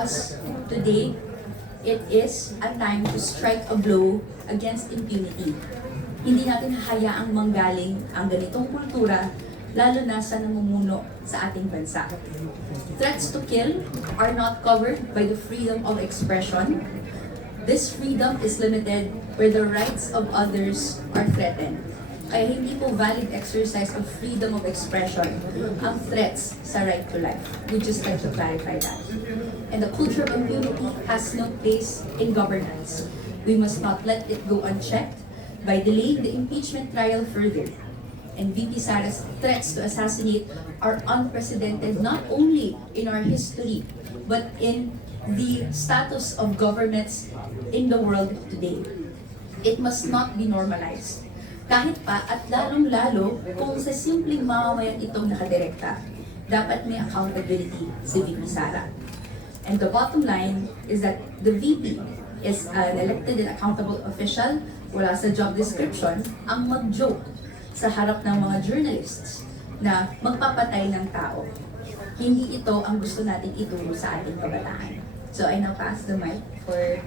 Today, it is a time to strike a blow against impunity. Hindi natin hahayaang manggaling ang ganitong kultura, lalo na sa namumuno sa ating bansa. Threats to kill are not covered by the freedom of expression. This freedom is limited where the rights of others are threatened. Kaya hindi po valid exercise of freedom of expression ang threats sa right to life. We just like to clarify that. And the culture of impunity has no place in governance. We must not let it go unchecked by delaying the impeachment trial further. And VP Sara's threats to assassinate are unprecedented not only in our history, but in the status of governments in the world today. It must not be normalized. Kahit pa at lalong-lalo kung sa simpleng mamamayan itong nakadirekta, dapat may accountability si VP Sara. And the bottom line is that the VP is an elected and accountable official, wala sa job description ang mag-joke sa harap ng mga journalists na magpapatay ng tao. Hindi ito ang gusto nating ituro sa ating kabataan. So I now pass the mic for